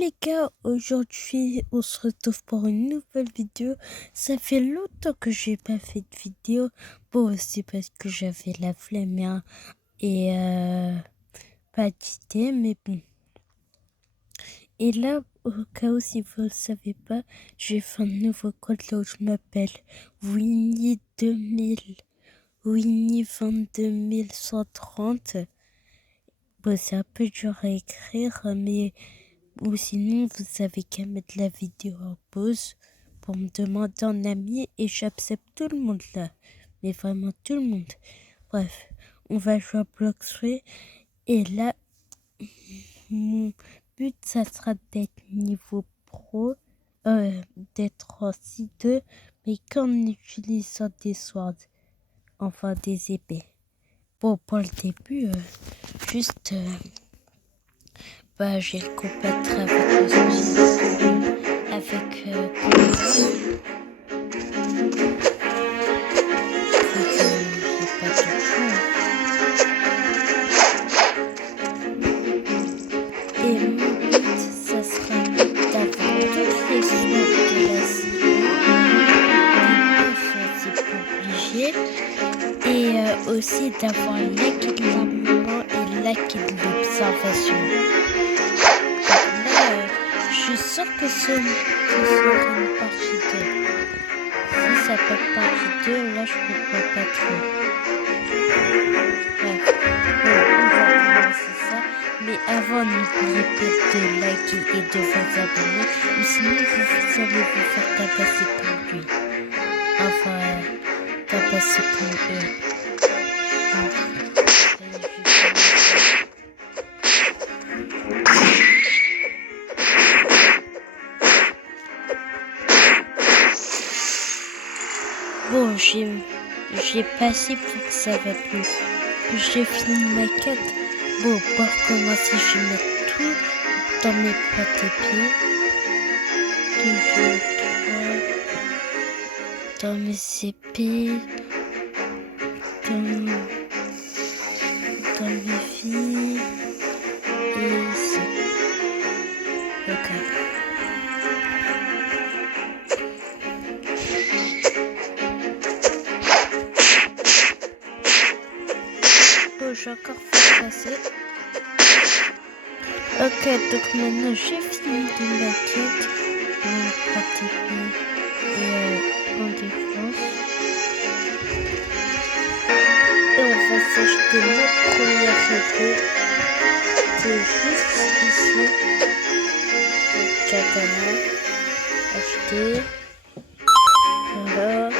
les gars, aujourd'hui on se retrouve pour une nouvelle vidéo. Ça fait longtemps que j'ai pas fait de vidéo. Bon, aussi parce que j'avais la flemme hein, et pas d'idée, mais bon. Et là, au cas où si vous ne le savez pas, j'ai fait un nouveau code là où je m'appelle Winnie 2000, Winnie 22130. Bon, c'est un peu dur à écrire, mais ou sinon, vous avez qu'à mettre la vidéo en pause pour me demander un ami et j'accepte tout le monde là. Mais vraiment tout le monde. Bref, on va jouer à Blox Fruit et là, mon but, ça sera d'être niveau pro, d'être aussi 2, mais qu'en utilisant des swords, enfin des épées. Bon, pour le début, juste... j'ai le combattre avec le souci, avec j'ai pas de choix. Et mon but, ça sera d'avoir toutes les soins de la saison, c'est pas obligé, et aussi d'avoir l'acquis de l'armement et l'acquis de l'observation. Je suis sûre que ce sera une partie 2. Si ça peut être partie 2, là je comprends pas trop. Bref, on va commencer ça. Mais avant, n'oubliez pas de liker et de vous abonner. Ou sinon, vous allez vous faire tabasser pour lui. Enfin, tabasser pour eux. Bon, j'ai passé pour que ça va plus. J'ai fini ma quête. Bon, pour commencer, je vais mettre tout dans mes potes épées. Toujours 3 dans mes épées. Dans mes filles. Et ici. Ok. J'ai encore fait passer. Ok, donc maintenant j'ai fini de la quête. On pratique et en défense. Et on va s'acheter notre première épée. C'est juste ici. Katana. Acheter. Voilà.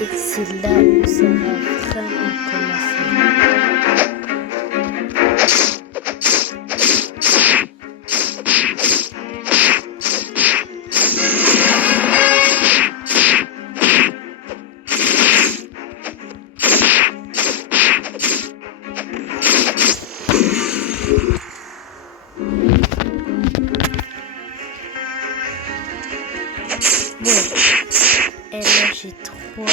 Et c'est là où ça va vraiment commencer. Bon, et là j'ai 3.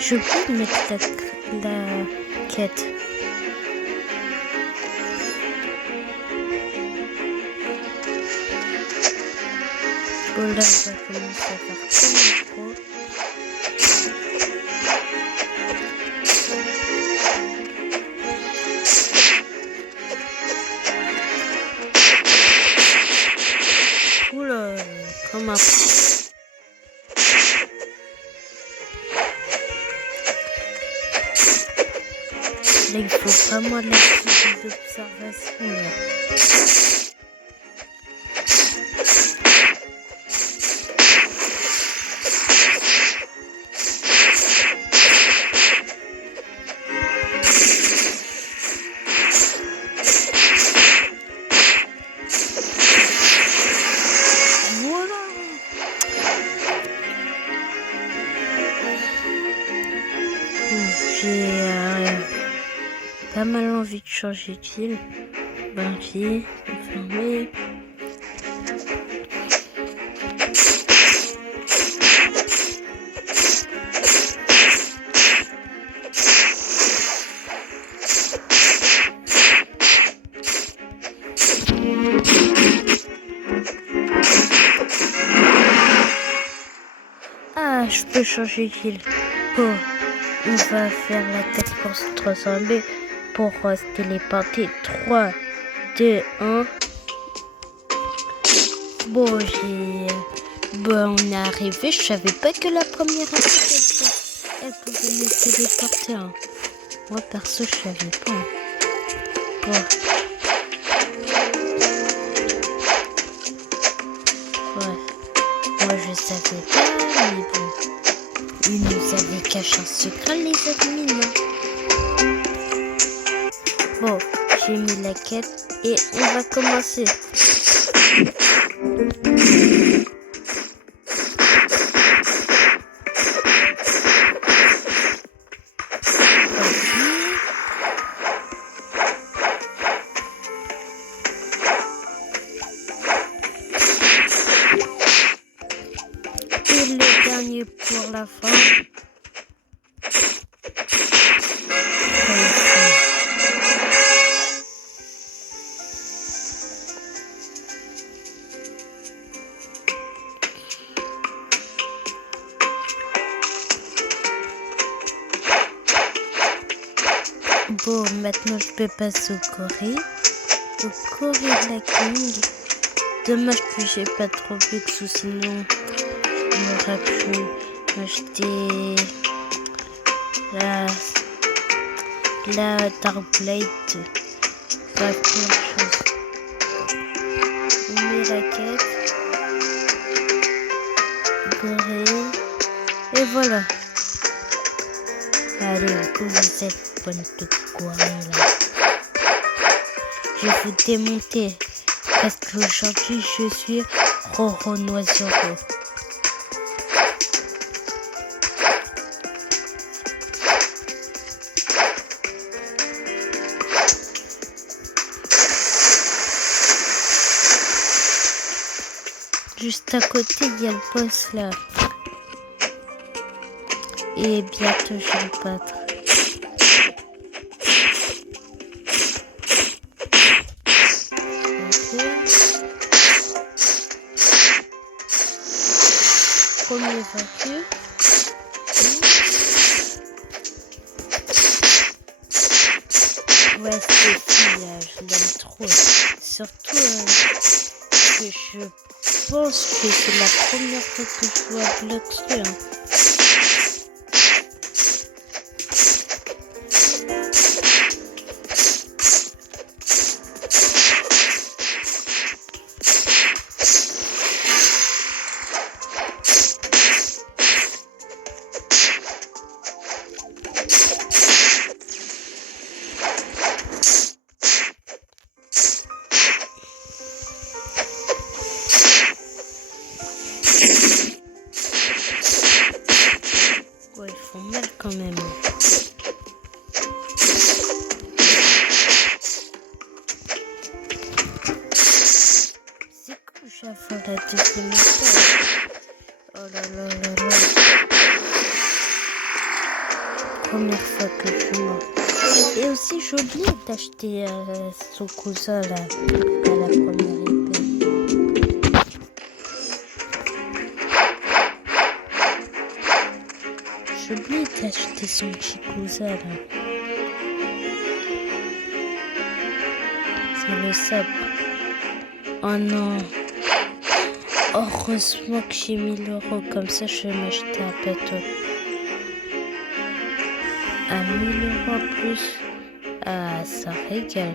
Je peux mettre la quête. Bon là on va commencer à faire tout le pro. Oula, comme un là, il faut vraiment l'acquis des observations là. Voilà. pas mal envie de changer de film. Ben, j'ai fermé. Ah, je peux changer de film. Bon, on va faire la tête pour se transformer pour se téléporter. 3, 2, 1. Bon, on est arrivé. Je savais pas que la première application, elle pouvait me téléporter. Hein. Moi, perso, je savais pas. Bon. Ouais. Moi, je savais pas, mais bon. Ils nous avaient caché un secret, les admins. Bon, j'ai mis la quête et on va commencer. Et le dernier pour la fin. Bon, maintenant je peux passer au Corée. Au Corée de la King. Dommage que j'ai pas trop vu que sinon je m'aurais pu acheter la Dark Blade. Pas plein de choses. On met la quête. Corée. Et voilà. Allez, où vous êtes, bonne de Corée là. Je vais vous démonter. Parce qu'aujourd'hui, je suis Roro Noisero. Juste à côté, il y a le boss là. Et bientôt, je vais le battre. Premier vaincu. Ouais, cette fille, je l'aime trop. Surtout que je pense que c'est la première fois que je joue à Bloxley. Hein. Ouais, ils font mal quand même. C'est cool, j'avoue, la deuxième étoile. Oh là là là là. Première fois que je meurs. Et aussi, j'ai oublié d'acheter son cousin là, à la première épée. J'ai oublié d'acheter son petit cousin là. C'est le sabre. Oh non. Heureusement que j'ai 1000 €. Comme ça, je vais m'acheter un bateau. À 1000 € en plus. Ah, ça régale.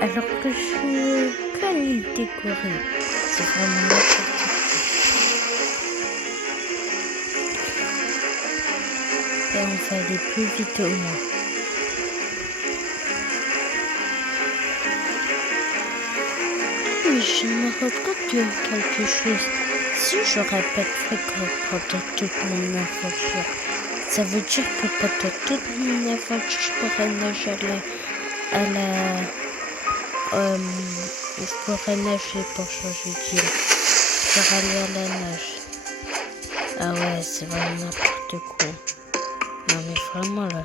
Alors que je suis qu'à l'île décorée. C'est vraiment n'importe quoi. Et on va aller plus vite au moins. Mais je me rends compte de quelque chose. Si je répète fréquemment pendant toute mon aventure, Ça veut dire que pendant toute mon aventure, je pourrais nager je pourrais nager pour changer d'île. Je pourrais aller à la nage. Ah ouais, c'est vraiment n'importe quoi. Non mais vraiment là.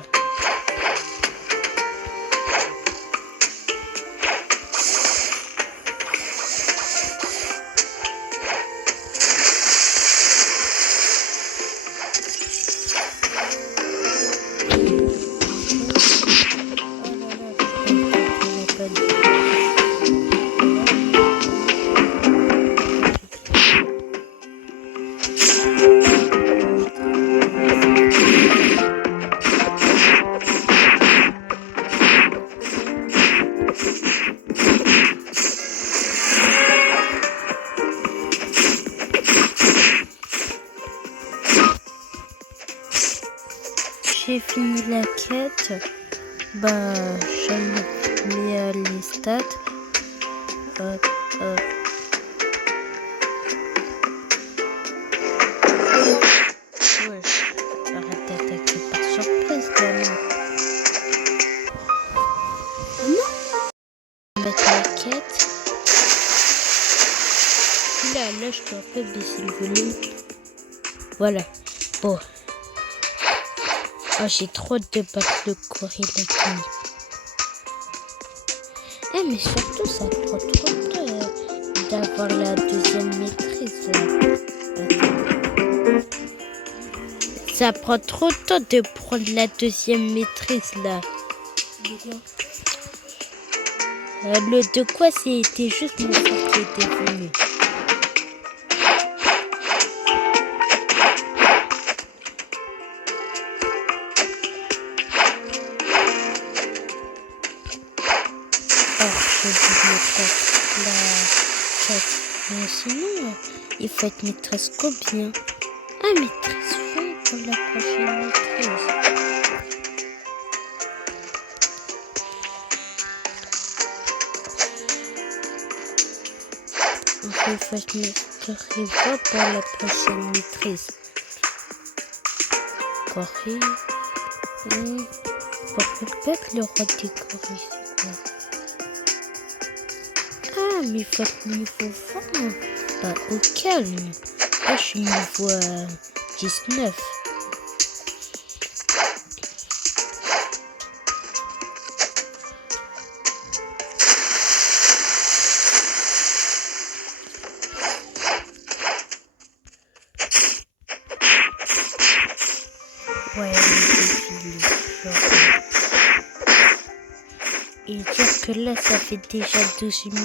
J'ai fini la quête. J'ai mis les stats. Ouais, arrête d'attaquer par surprise, gamin. Non. Mettre la quête. Là, je dois un peu baisser le volume. Voilà. Bon. Oh, j'ai trop hâte de battre le gorille. Mais surtout, ça prend trop de temps d'avoir la deuxième maîtrise. Ça prend trop de temps de prendre la deuxième maîtrise là. Le de quoi c'était juste mon frère qui était venu. Mais sinon, il faut être maîtresse combien? Maîtresse 20 pour la prochaine maîtrise. Il faut être maîtresse 20 pour la prochaine maîtrise. Gorille. Peut-être le roi des gorilles, c'est quoi? Mais il faut être niveau 20. Au calme. Là, je suis niveau 19. Ouais, et dire que là, ça fait déjà 12 minutes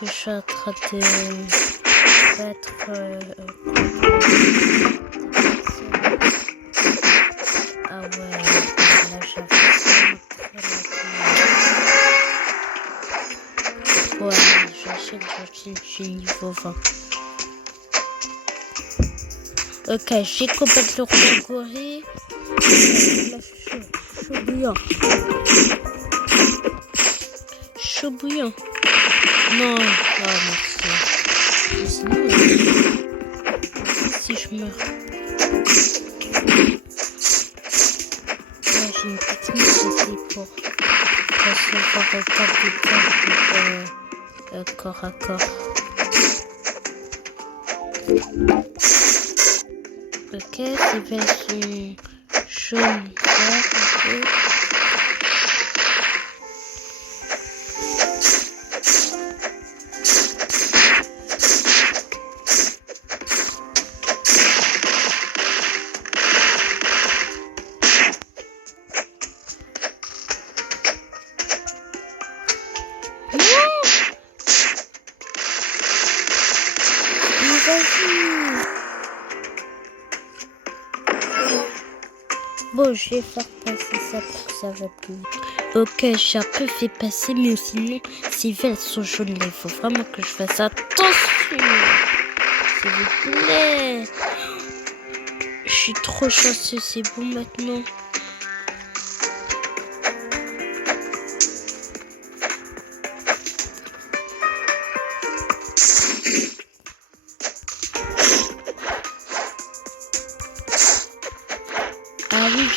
que je suis en train de battre ah ouais, là j'avais ouais, j'enchaîne, je suis niveau 20. Ok, j'ai combattu le roi gorille. Là, chaud bouillant. Chaud bouillant. Non, merci. Sinon, si je meurs. Là, j'ai une petite mise pour recevoir un cap de corps à corps. Ok, c'est version jaune, vert, ok. Bon, je vais faire passer ça pour que ça va plus vite. Ok, j'ai un peu fait passer, mais sinon, ces elles sont jaunes là. Il faut vraiment que je fasse attention. S'il vous plaît. Je suis trop chanceux, c'est bon maintenant.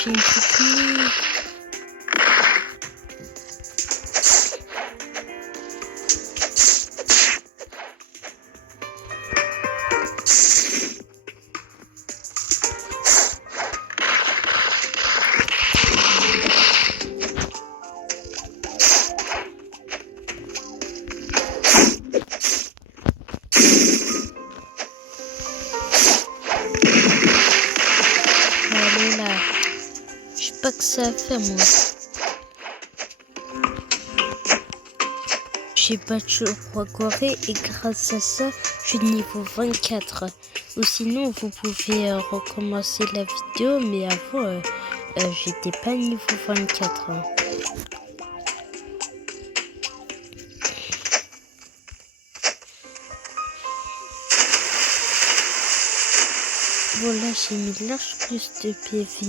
j'ai une technique. Allez là. Je sais pas que ça fait moi. J'ai battu le roi Gorée et grâce à ça, je suis niveau 24. Ou sinon, vous pouvez recommencer la vidéo, mais avant, j'étais pas niveau 24. Bon, là, j'ai mis large plus de PV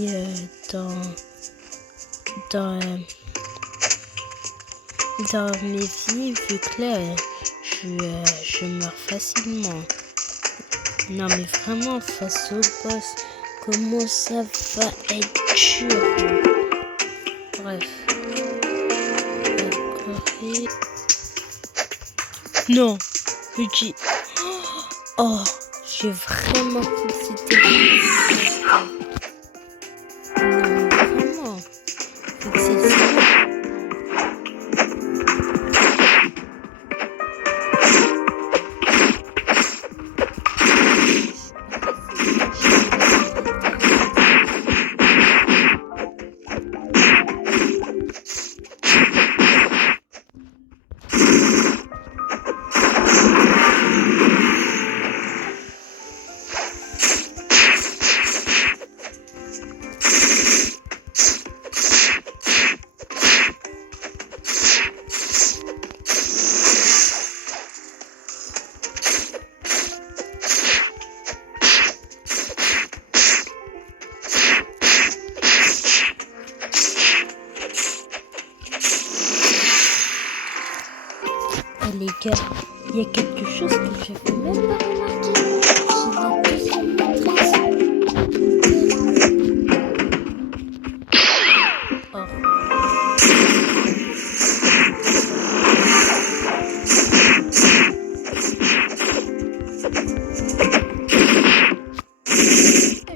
dans mes vies, vu que là, je meurs facilement. Non, mais vraiment, face au boss, comment ça va être dur. Bref. Non, je dis... Oh, j'ai vraiment cru que c'était... Non, vraiment. Faut que c'est ça. Les gars, il y a quelque chose que je ne peux même pas remarquer. J'ai la deuxième maîtresse. Oh.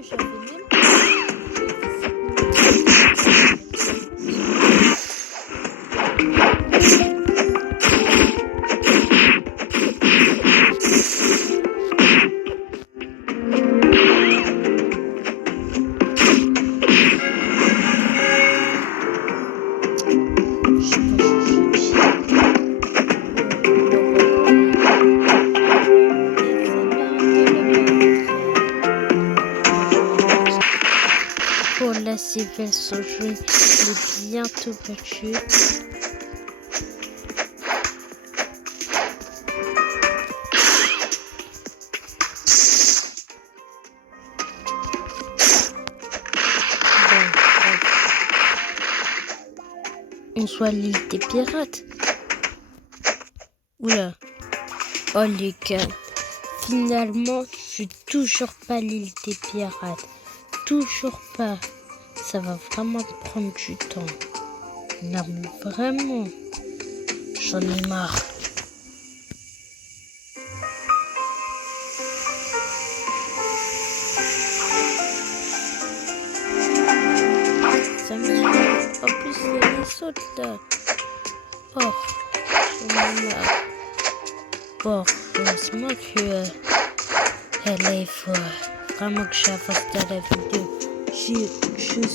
J'avais même pas... Pour la civile son jeu est bientôt battu. On soit l'île des pirates. Oula. Oh les gars. Finalement, je suis toujours pas l'île des pirates. Toujours pas. Ça va vraiment prendre du temps. Non mais vraiment. J'en ai marre. Ça me suit. En plus, il y a des sautes là. Oh, j'en ai marre. Bon, heureusement que... là, il faut vraiment que j'avance dans la vidéo. Je suis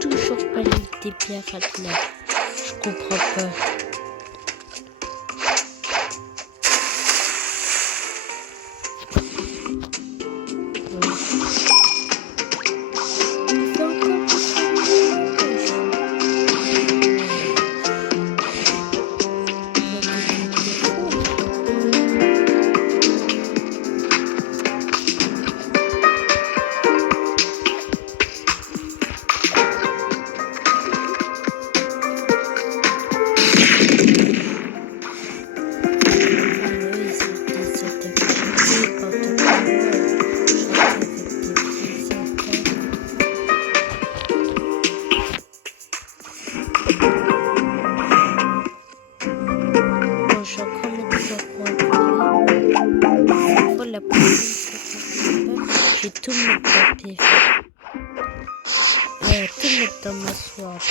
toujours pas l'île des pirates là. Je comprends pas. Cette fois, la prochaine fois, je vais tout mettre dans PV. Tout mettre dans ma sword.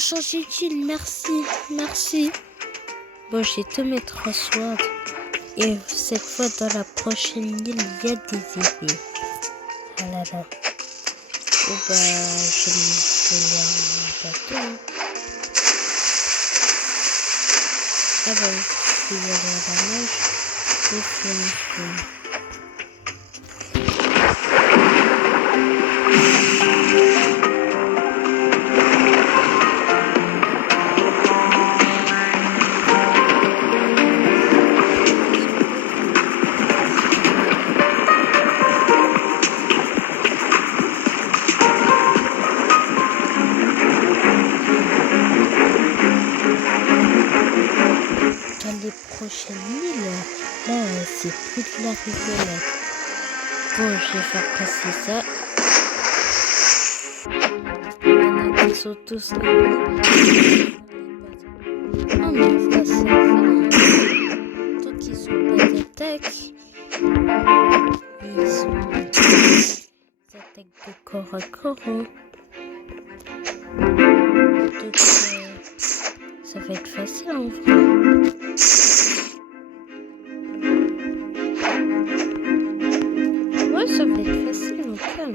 Changer d'île, merci. Bon, j'ai tous mes 3 swords. Et cette fois, dans la prochaine île, il y a des épées. Ah là là. Oh bah, je vais un bateau. Ah bah, je vais aller à la nage. Prochaine île, là c'est plus de la rigolade. Bon, je vais faire passer ça. Maintenant qu'ils sont tous là. Oh mais ça va. Tant qu'ils sont pas d'attaque, ils attaquent de corps à corps. Donc ça va être facile en vrai. Ça va être facile au calme.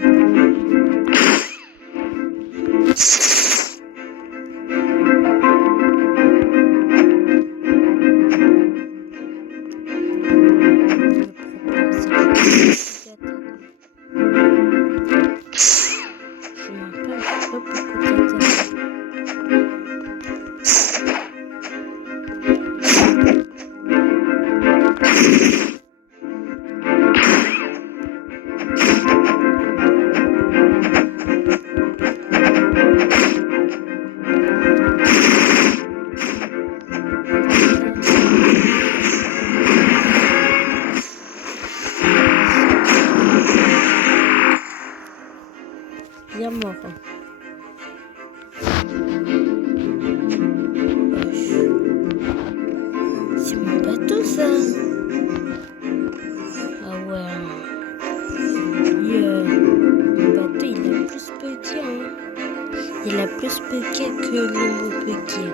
Bien mort. C'est mon bateau ça. Ah ouais. Mon bateau il a plus bugué. Il a plus bugué que le mot bugué.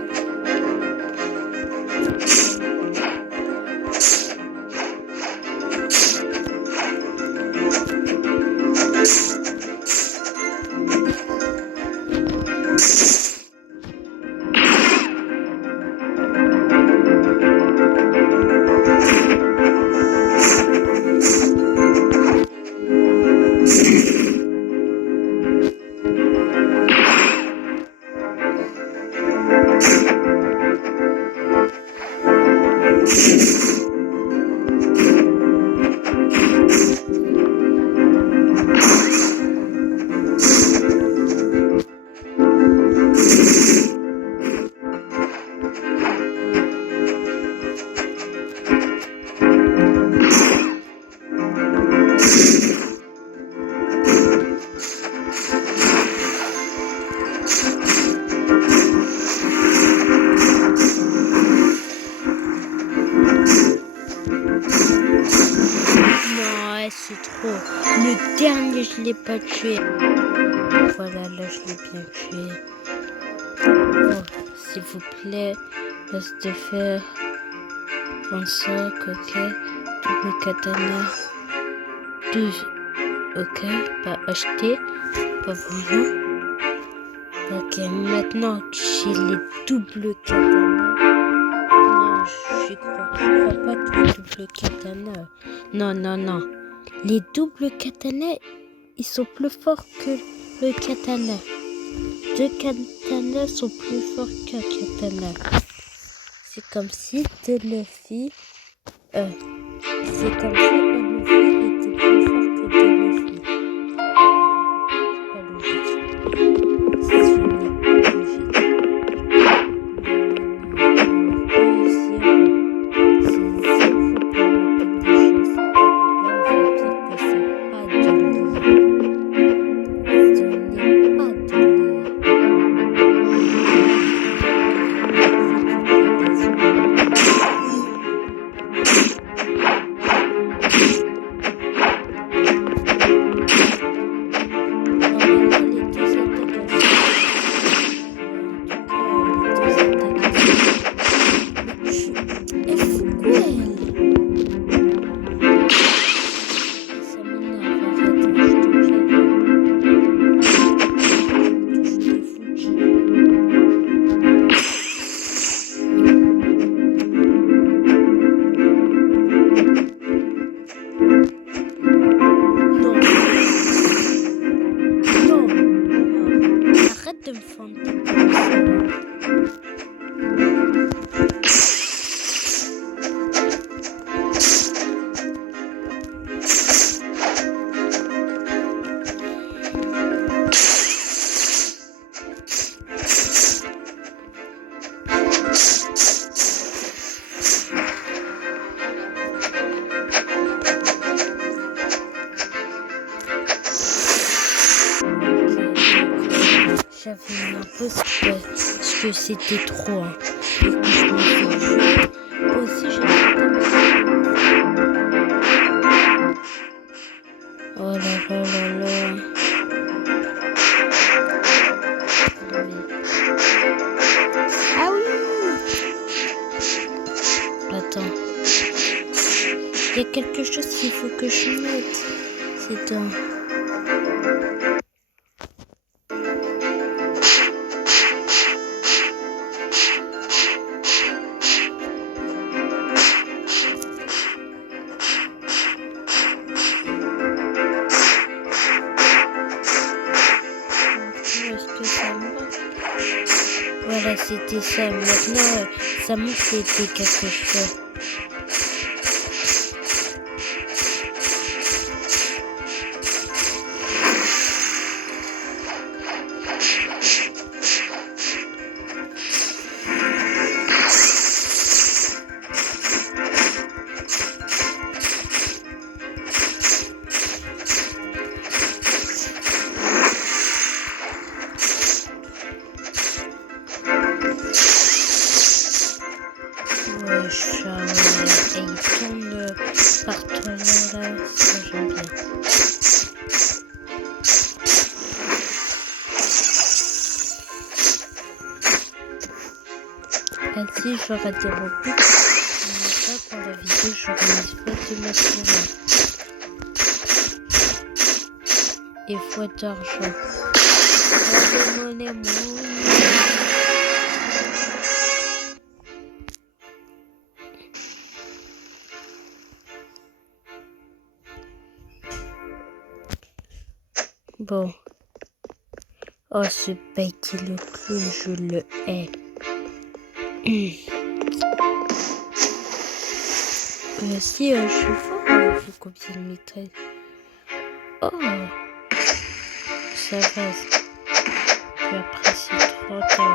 Oh, le dernier, je l'ai pas tué. Voilà, là, je l'ai bien tué. Oh, s'il vous plaît, laisse de fer. 25, ok. Double katana. 12, ok. Pas acheté. Pas voulu. Ok, maintenant, j'ai les doubles katanas. Non, je crois pas que les doubles katanas. Non, non, non. Les doubles katanas, ils sont plus forts que le katana. 2 katanas sont plus forts qu'un katana. C'est comme si deux Luffy. C'est comme si un Luffy était plus fort que deux Luffy. C'est pas logique. Ce n'est pas logique. C'est zéro pour l'intelligence. Là, on voit bien que c'est pas de l'IA. Ce n'est pas de l'IA. De me fendre comme ça. J'avais une pause parce que c'était trop. Hein. Et que je me fais jouer. Aussi, j'ai oh là là là là. Ah oui. Attends. Il y a quelque chose qu'il faut que je mette. C'est dans... Voilà, c'était ça. Maintenant, ça montre c'était quelque chose. Et il tourne partout là, ça j'aime bien. Vas-y, j'aurai des reboots. Mais pas pour la vidéo, j'aurai une faute de matériel. Et faute d'argent. Bon. Oh, ce Becky le clown, je le hais. Si, je suis fort, il faut copier le mitraille. Oh, ça va. Puis après, c'est 30.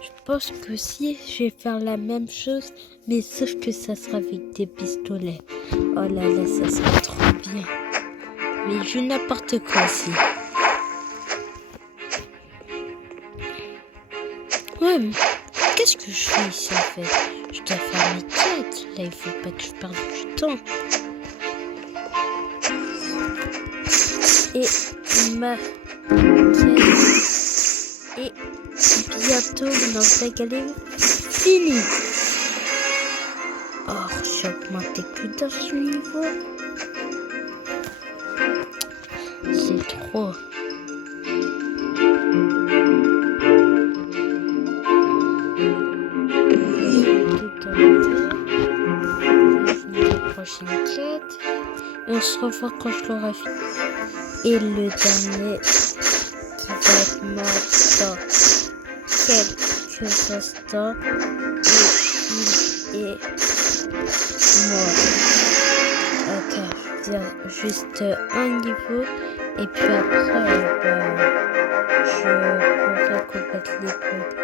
Je pense que si, je vais faire la même chose, mais sauf que ça sera avec des pistolets. Oh là là, ça sera trop bien. Mais je n'importe quoi aussi. Ouais, mais qu'est-ce que je fais ici en fait? Je dois faire mes quêtes. Là, il faut pas que je perde du temps. et ma et bientôt notre règle est finie. Oh, j'ai augmenté que dans ce niveau. C'est trop. Prochaine quête. Et on se revoit quand je l'aurai fini. Et le dernier qui va être mort dans quelques instants. Et il est mort. Ok, bien, juste un niveau. Et puis après, je pourrai combattre les peuples.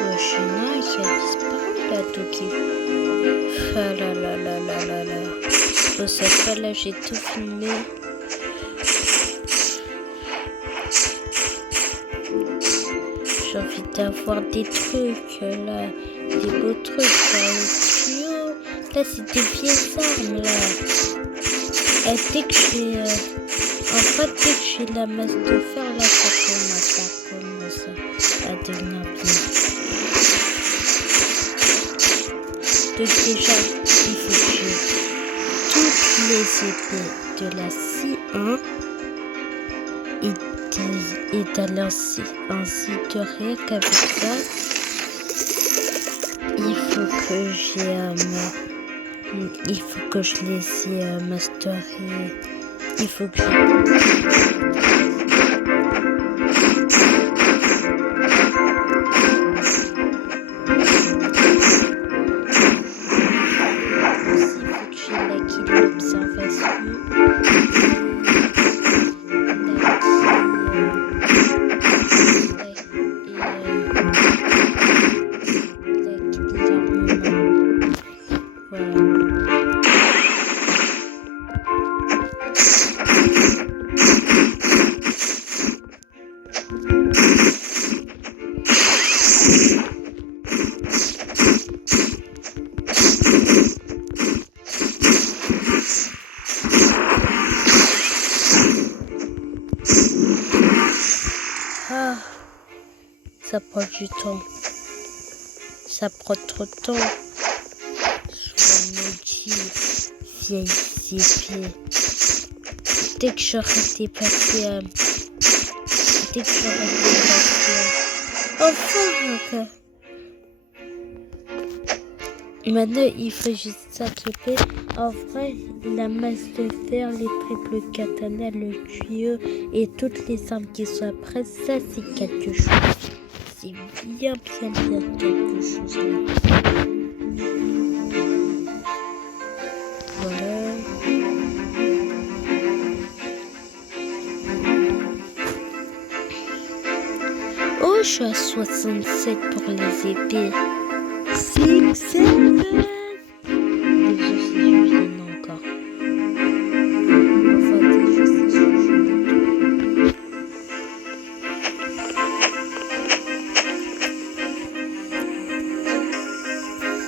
Le chenin qui a disparu là, Toki. Ah là là là là là là. Bon, cette fois là, j'ai tout filmé. J'ai envie d'avoir des trucs là, des beaux trucs dans le tuyau. Là, c'est des vieilles armes là. Et dès que j'ai, en fait, dès que j'ai la masse de fer là, ça commence à devenir bien. Donc déjà, il faut que j'ai toutes les épées de la C1 et d'aller ainsi de rien qu'avec ça, il faut que je les ai masterés. Il faut que j'ai l'acquis de l'observation. Ça prend du temps. Ça prend trop de temps. Soit maudit, vieille épée. Dès que j'aurai dépassé... Enfin, ok. Maintenant, il faut juste s'attraper. En vrai, la masse de fer, les triples katanas, le tuyau et toutes les armes qui sont après, ça c'est quelque chose. C'est bien quelque chose là. Voilà. Oh, je suis à 67 pour les épées. 6, 7. Encore. Enfin,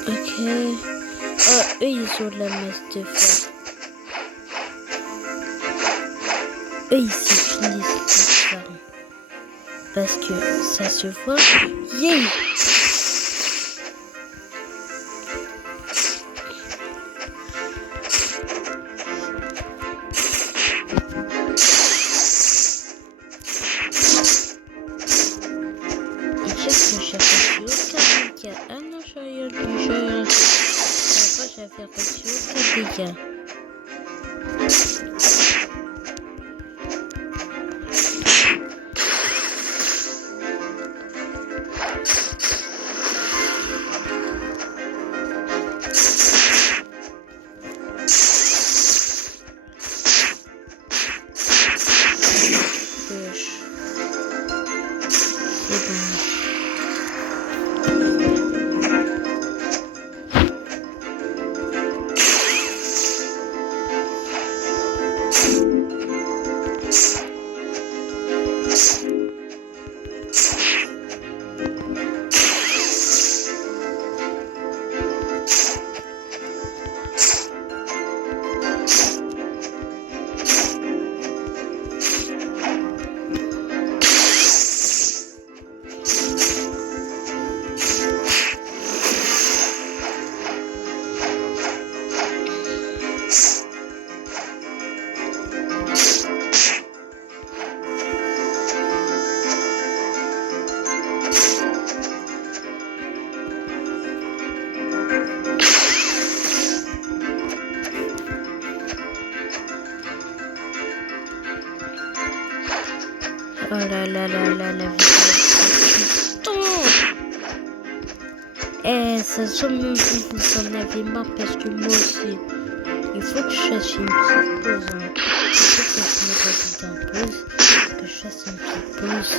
ok. Oh, eux, ils ont la masse de fer. Eux, ils s'utilisent les armes. Parce que ça se voit. Yeah! Ah non, j'ai rien vu. Après, j'avais reçu aucun dégât. C'est bon. Oh là là là là, la vidéo. Eh, ça se me vous en avez marre parce que moi aussi. Il faut que je fasse une petite pause. Hein. Il faut que je mette la vidéo en pause. Que je fasse une petite pause.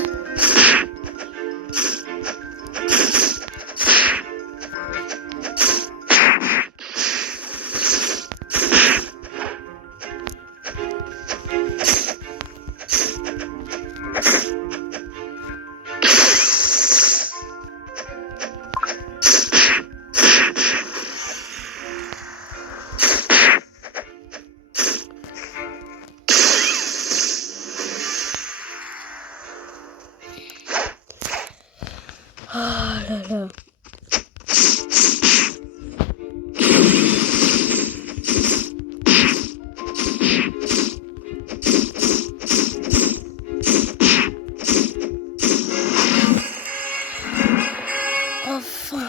Oh là là. Enfin,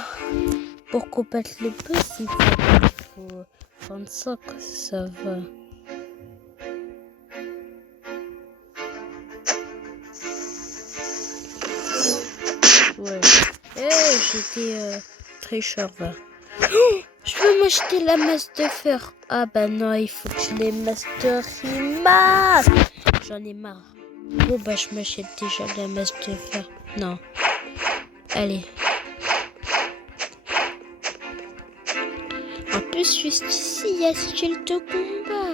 pour combattre le buzz, il faut 25, ça va. Ouais. Eh, j'étais tricheur, va. Oh, je veux m'acheter la masse de fer. Ah bah non, il faut que je les masterise. J'en ai marre. Bon bah je m'achète déjà la masse de fer. Non. Allez. En plus, juste ici, il y a style de combat.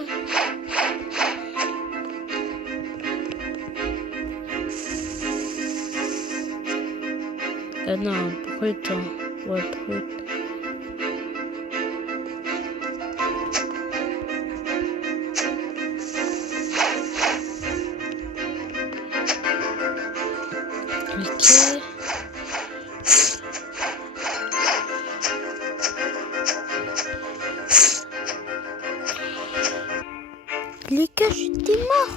Ah non, brut. Hein. Ouais, brut. Ok. Les gars, j'étais mort.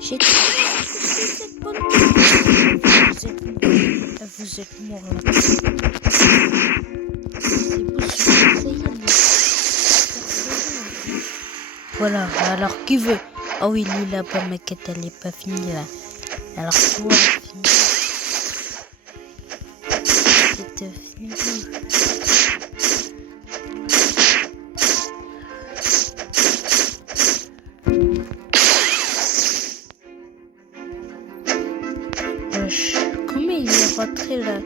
J'étais mort. Cette bonne... Vous êtes mort là. C'est beau, ça y est. Voilà, alors qui veut? Ah oui, lui là-bas, ma quête, elle n'est pas finie là. Alors toi, c'est fini. Comment il est rentré là?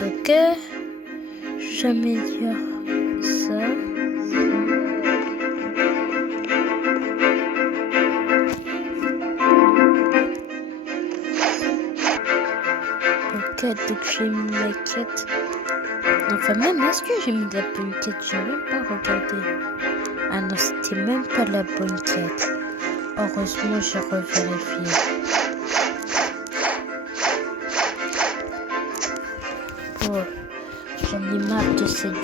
Ok, j'améliore ça. Ok, donc j'ai mis ma quête. Enfin, même est-ce que j'ai mis la bonne quête? J'ai même pas regardé. Ah non, c'était même pas la bonne quête. Heureusement, j'ai revérifié. Oh, j'en ai marre de cette vie.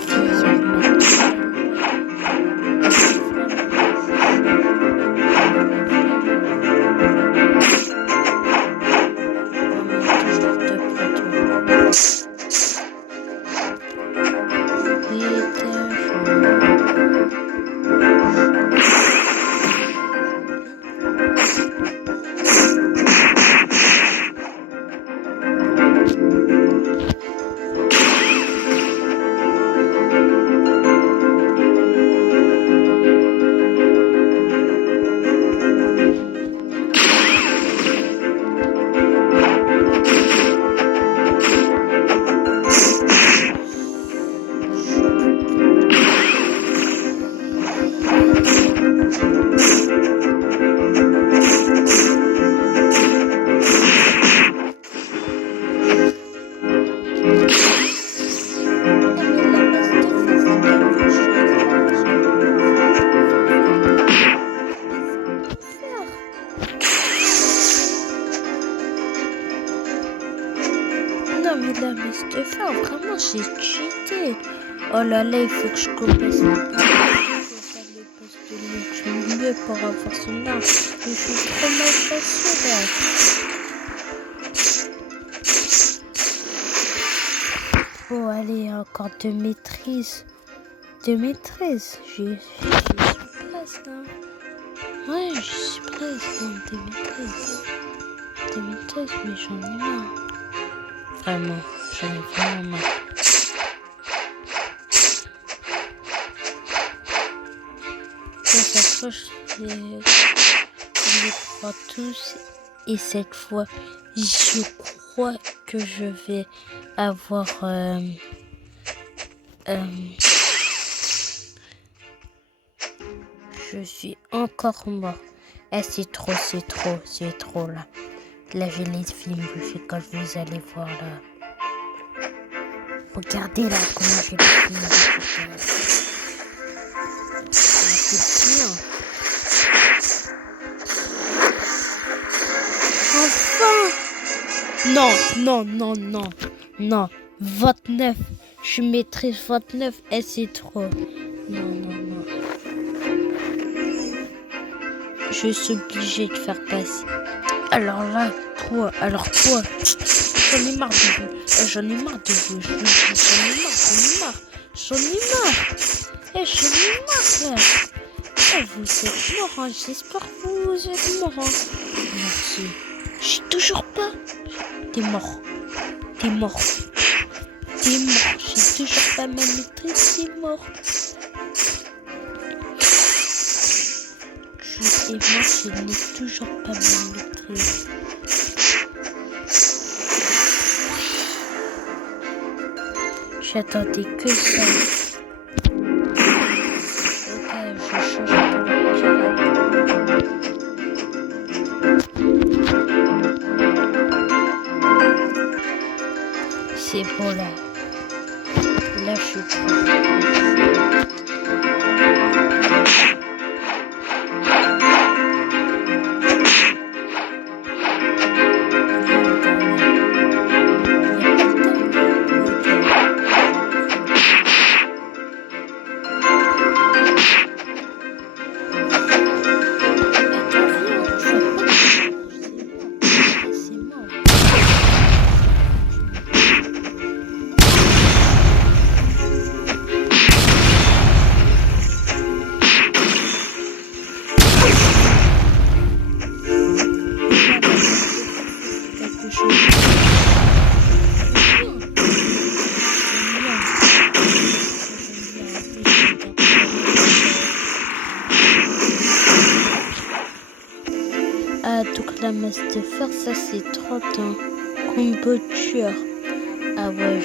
Non mais là, mais ce faire, vraiment j'ai cheaté. Oh là là, il faut que je commence le milieu pour avoir son arme. Je suis trop mal passé là. Bon allez, encore de maîtrise. De maîtrise. J'y suis presque. Hein. Ouais, je suis presque en 2013. 2013, mais j'en ai marre. Vraiment, j'en ai vraiment marre. Cette fois, je les crois tous. Et cette fois, je crois que je vais avoir... je suis encore mort. Eh, c'est trop là. Là, j'ai les films quand vous allez voir là. Regardez là comment j'ai les films. C'est bien. Enfin! Non. 29. Je maîtrise 29 et c'est trop. Non. Je suis obligée de faire passer. Alors toi. J'en ai marre de vous. J'en ai marre. Là. Vous êtes morts, j'espère que vous êtes morts. Merci. Je suis toujours pas. T'es mort. J'ai toujours pas ma maîtrise, t'es mort. Et moi, je n'ai toujours pas ma maîtrise. J'attendais que ça. Ok, je change de c'est bon là. Là, je suis prêt. Donc la masse de fer, ça c'est 30 ans. Combo tueur. Ah ouais,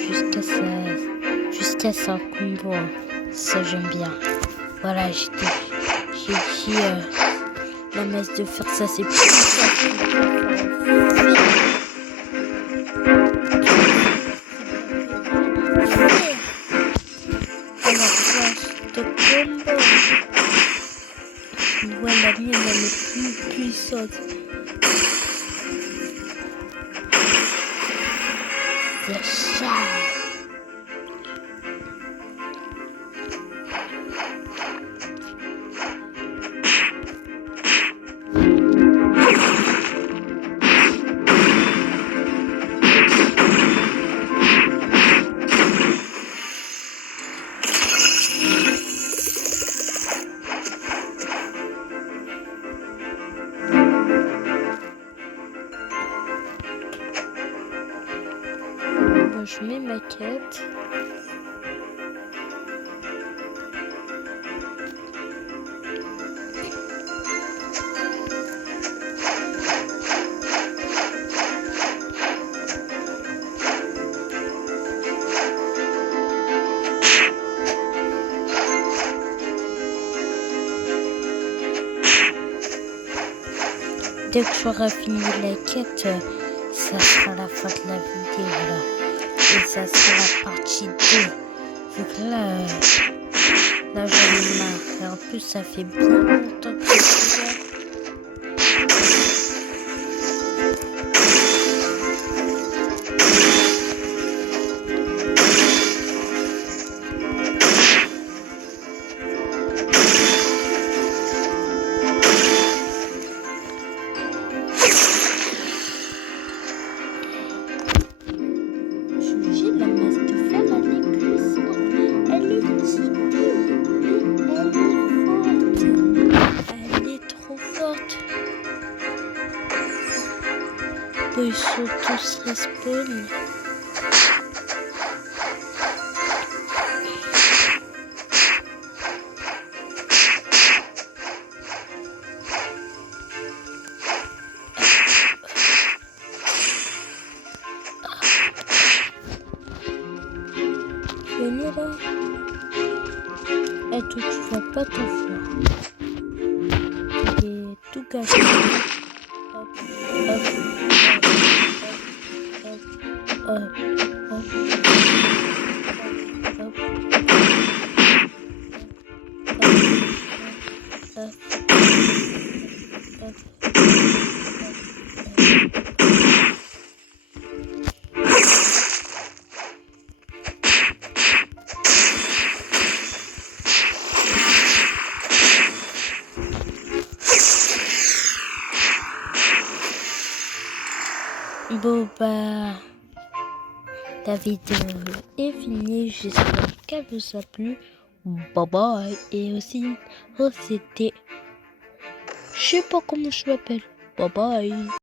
jusqu'à ça combo. Ça j'aime bien. Voilà, j'ai dit la masse de fer, ça c'est plus alors de combo. Ouais, la mienne elle est plus puissante. C'est ça. Je mets ma quête. Dès que j'aurai fini la quête, ça sera la fin de la vidéo là. Et ça sera la partie 2. Vu que là j'en ai marre. Et en plus, ça fait bien longtemps que je fais. pourquoi ils sont tous respawn. Venez là. Et toi, tu vas pas t'enfuir. Et tout gâché. Hop, hop, hop, hop, hop, hop, hop, Bon bah, la vidéo est finie, j'espère qu'elle vous a plu. Bye bye. Et aussi, c'était, je sais pas comment je m'appelle. Bye bye.